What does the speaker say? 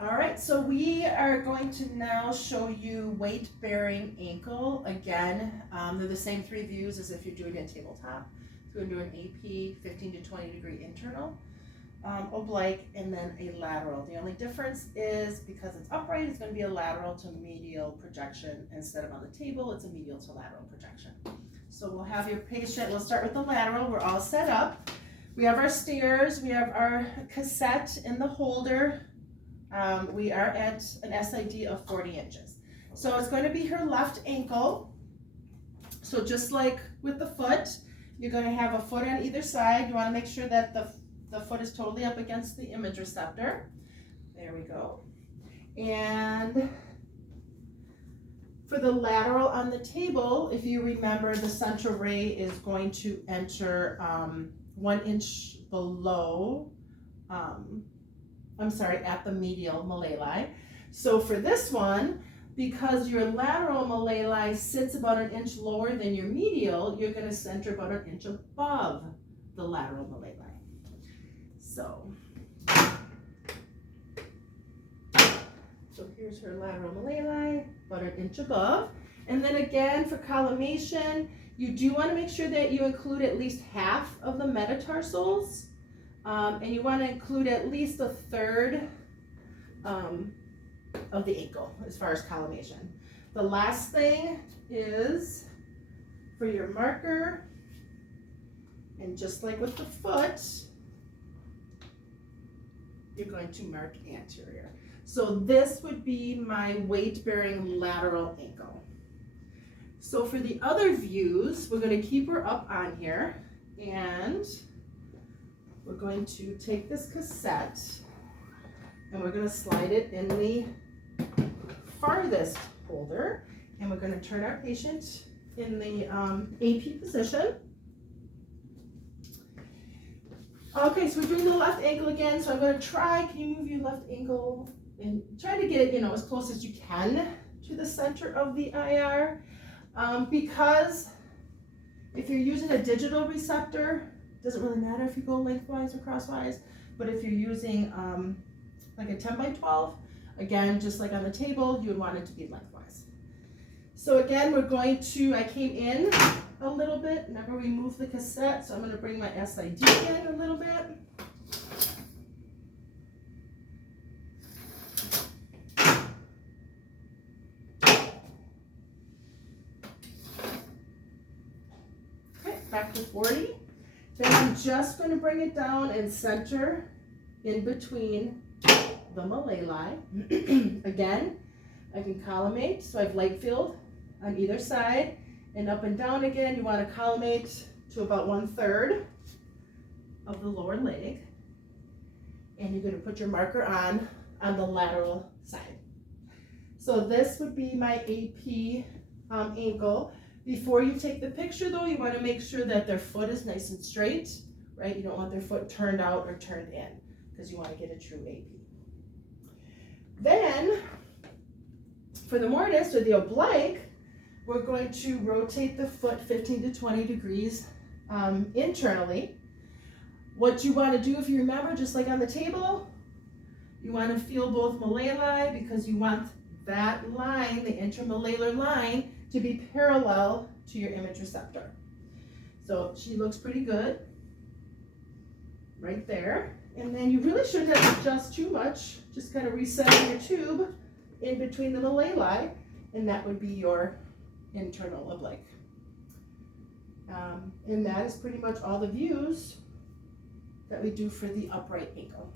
All right, so we are going to now show you weight-bearing ankle. Again, they're the same three views as if you're doing a tabletop. So we're going to do an AP, 15 to 20 degree internal, oblique, and then a lateral. The only difference is because it's upright, it's going to be a lateral to medial projection. Instead of on the table, it's a medial to lateral projection. So we'll have your patient, we'll start with the lateral. We're all set up. We have our stairs, we have our cassette in the holder. We are at an SID of 40 inches. So it's going to be her left ankle. So just like with the foot, you're going to have a foot on either side. You want to make sure that the foot is totally up against the image receptor. There we go. And for the lateral on the table, if you remember, the central ray is going to enter 1 inch below, at the medial malleoli. So for this one, because your lateral malleoli sits about 1 inch lower than your medial, you're going to center about 1 inch above the lateral malleoli. So here's her lateral malleoli, about 1 inch above. And then again, for collimation, you do want to make sure that you include at least half of the metatarsals. And you want to include at least a third of the ankle as far as collimation. The last thing is for your marker, and just like with the foot, you're going to mark anterior. So this would be my weight-bearing lateral ankle. So for the other views, we're going to keep her up on here, and we're going to take this cassette and we're going to slide it in the farthest holder, and we're going to turn our patient in the AP position. Okay, so we're doing the left ankle again. So I'm going to try, can you move your left ankle and try to get it, as close as you can to the center of the IR. Because if you're using a digital receptor, it doesn't really matter if you go lengthwise or crosswise, but if you're using like a 10 by 12, again, just like on the table, you would want it to be lengthwise. So again, I came in a little bit. Remember, we moved the cassette, so I'm going to bring my SID in a little bit. Okay, back to 40. Then I'm just going to bring it down and center in between the malleoli. Again, I can collimate, so I have leg field on either side, and up and down again. You want to collimate to about 1/3 of the lower leg, and you're going to put your marker on the lateral side. So this would be my AP ankle. Before you take the picture though, you want to make sure that their foot is nice and straight, right? You don't want their foot turned out or turned in, because you want to get a true AP. Then, for the mortise or the oblique, we're going to rotate the foot 15 to 20 degrees internally. What you want to do, if you remember, just like on the table, you want to feel both malleoli, because you want that line, the intermalleolar line, to be parallel to your image receptor. So she looks pretty good right there. And then you really shouldn't have to adjust too much. Just kind of resetting your tube in between the malleoli, and that would be your internal oblique. And that is pretty much all the views that we do for the upright ankle.